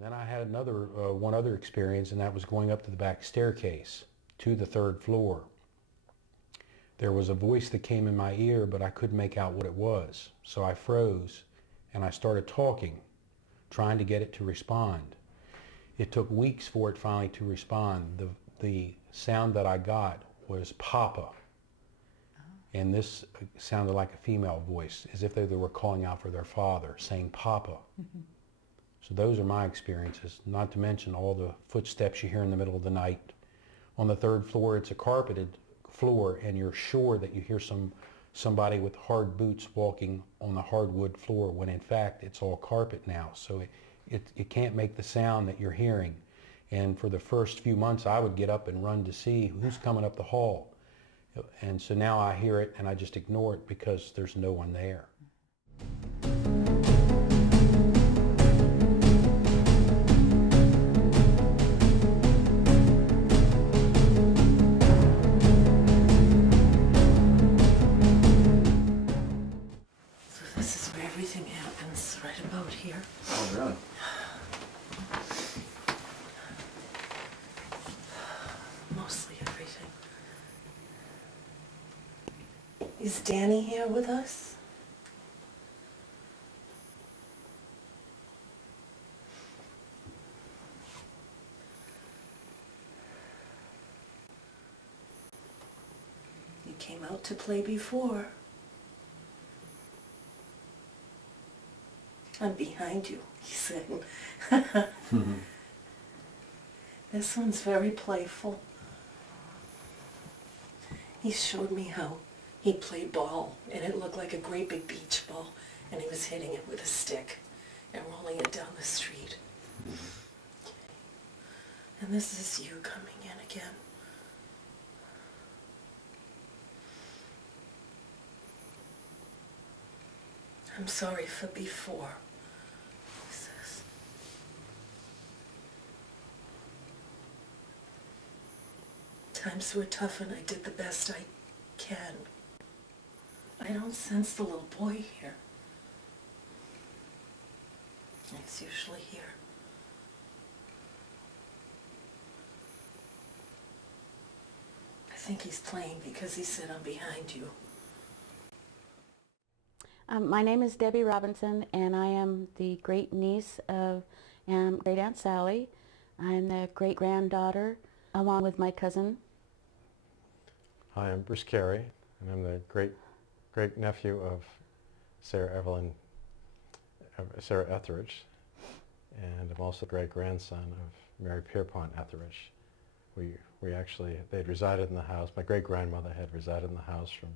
And then I had one other experience, and that was going up to the back staircase to the 3rd floor. There was a voice that came in my ear, but I couldn't make out what it was. So I froze and I started talking, trying to get it to respond. It took weeks for it finally to respond. The sound that I got was Papa. And this sounded like a female voice, as if they were calling out for their father, saying Papa. Mm-hmm. So those are my experiences, not to mention all the footsteps you hear in the middle of the night. On the 3rd floor, it's a carpeted floor, and you're sure that you hear somebody with hard boots walking on the hardwood floor, when in fact it's all carpet now. So it can't make the sound that you're hearing. And for the first few months, I would get up and run to see who's coming up the hall. And so now I hear it and I just ignore it because there's no one there. So this is where everything happens, right about here. Oh, really? Mostly everything. Is Danny here with us? You came out to play before. I'm behind you, he said. This one's very playful. He showed me how he played ball, and it looked like a great big beach ball, and he was hitting it with a stick and rolling it down the street. And this is you coming in again. I'm sorry for before. He says. Times were tough and I did the best I can. I don't sense the little boy here. He's usually here. I think he's playing because he said I'm behind you. My name is Debbie Robinson, and I am the great niece of Great Aunt Sally. I'm the great granddaughter, along with my cousin. Hi, I'm Bruce Carey, and I'm the great nephew of Sarah Etheridge, and I'm also the great grandson of Mary Pierpont Etheridge. They'd resided in the house. My great grandmother had resided in the house from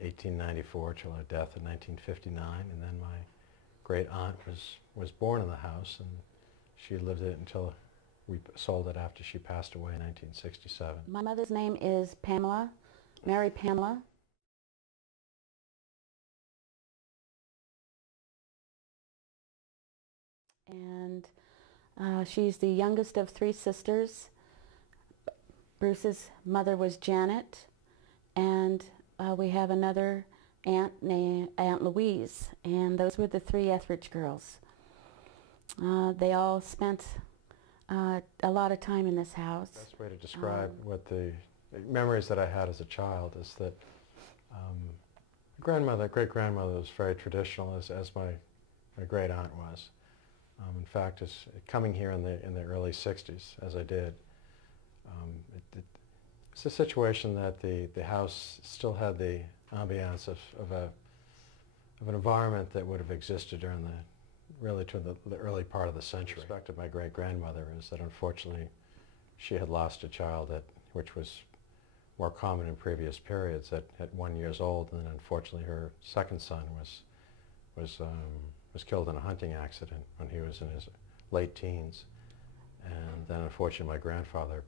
1894 till her death in 1959, and then my great aunt was born in the house, and she lived it until we sold it after she passed away in 1967. My mother's name is Pamela, Mary Pamela. And she's the youngest of 3 sisters. Bruce's mother was Janet, and we have another aunt named Aunt Louise, and those were the 3 Etheridge girls. They all spent a lot of time in this house. The best way to describe what the memories that I had as a child is that great-grandmother was very traditional, as my great aunt was. In fact, coming here in the early 60s, as I did, it's a situation that the house still had the ambiance of an environment that would have existed during the early part of the century. The aspect of my great-grandmother is that unfortunately she had lost a child which was more common in previous periods at 1 year old, and then unfortunately her second son was killed in a hunting accident when he was in his late teens. And then unfortunately my grandfather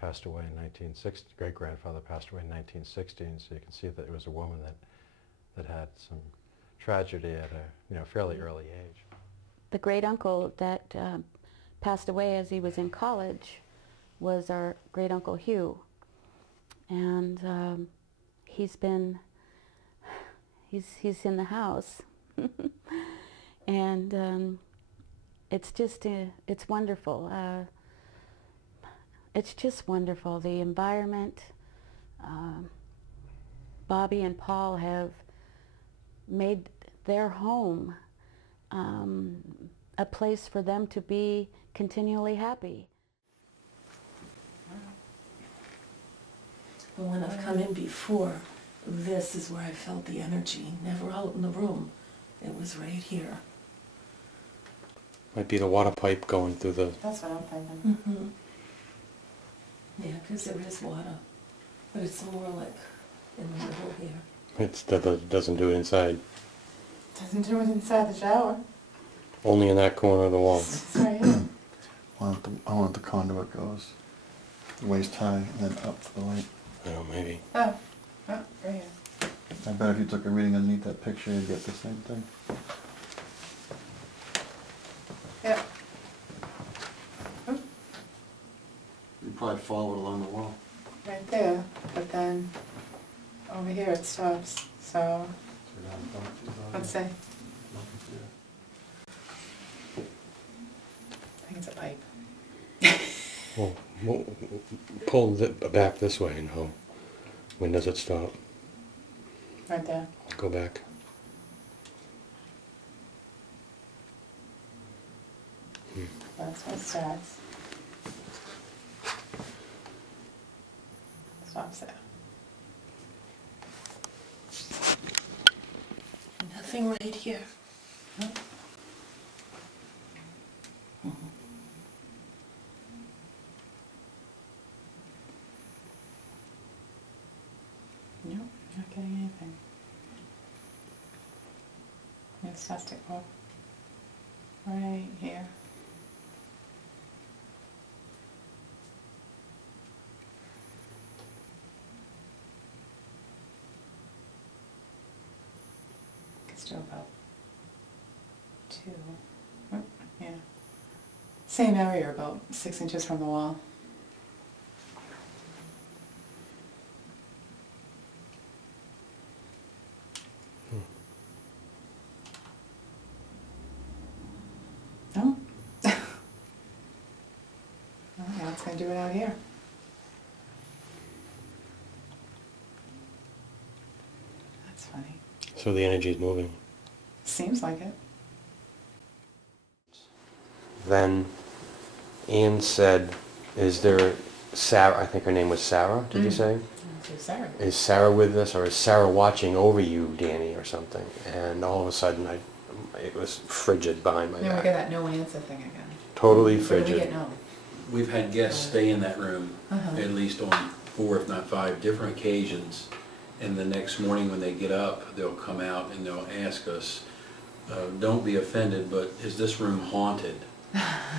passed away in 1960, great-grandfather passed away in 1916, so you can see that it was a woman that had some tragedy at a fairly early age. The great-uncle that passed away as he was in college was our great-uncle Hugh. And he's in the house. And it's just, it's wonderful. It's just wonderful. The environment, Bobby and Paul have made their home a place for them to be continually happy. But when I've come in before, this is where I felt the energy, never out in the room. It was right here. Might be the water pipe going through the... That's what I'm thinking. Mm-hmm. Yeah, because there is water, but it's more like in the middle here. It doesn't do it inside. Doesn't do it inside the shower. Only in that corner of the wall. It's right here. I want the conduit goes waist high and then up for the light. I don't know, maybe. Oh, right here. I bet if you took a reading underneath that picture, you'd get the same thing. Yep. You'd probably follow it along the wall. Right there, but then over here it stops. So let's see. I think it's a pipe. Well, pull it back this way and how. When does it stop? Right there. Go back. That's where it starts. Stops there. Nothing right here. No. Nope, not getting anything. It starts to go right here. It's still about 2. Oh, yeah. Same area, about 6 inches from the wall. No? Oh, now it's going to do it out here. That's funny. So the energy is moving. Seems like it. Then Anne said, is there Sarah, I think her name was Sarah, did you say? Sarah. Is Sarah with us, or is Sarah watching over you, Danny, or something? And all of a sudden, it was frigid behind my Then we back. get that no answer thing again. Totally Or do we frigid. get no? We've had guests stay in that room at least on 4, if not 5 different occasions. And the next morning when they get up, they'll come out and they'll ask us, don't be offended, but is this room haunted?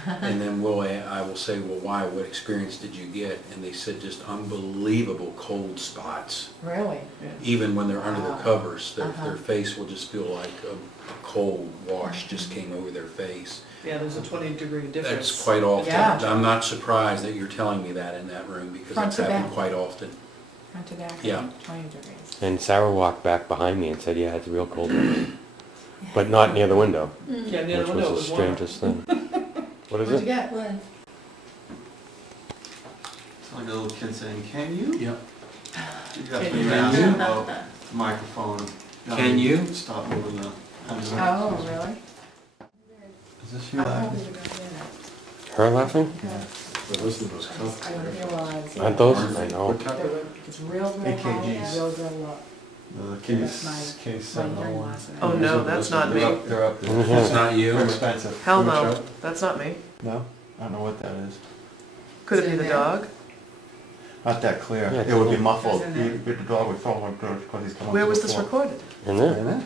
And then I will say, well, why? What experience did you get? And they said just unbelievable cold spots. Really? Even when they're under the Wow. covers, their face will just feel like a cold wash just came over their face. Yeah, there's a 20-degree difference. That's quite often. Yeah. I'm not surprised that you're telling me that in that room because Front it's to happened back. quite often. Front to back, Yeah. 20 degrees. And Sarah walked back behind me and said, yeah, it's real cold. But not near the window, Yeah, near which the window was was the warm. strangest thing. What is What'd you it? get? What? It's like a little kid saying, can you? Yep. That's Can when you? you ask about the microphone. Can you? Stop moving the pendulum. Oh, really? Is this you I laughing? probably would have been Her laughing? But listen to those it. I don't realize. Aren't those? I know. It's real high, AKGs. real low. The That's my case hearing loss. Oh no, that's not me. They're up there. Mhm. It's not you? They're expensive. Hell You wanna no, show? that's not me. No? I don't know what that is. Could Is it be it the there? dog? Not that clear. Yeah, It would be it's- muffled. Isn't it? The dog would fall because he's coming. Where to was the this floor. recorded? In there. In there?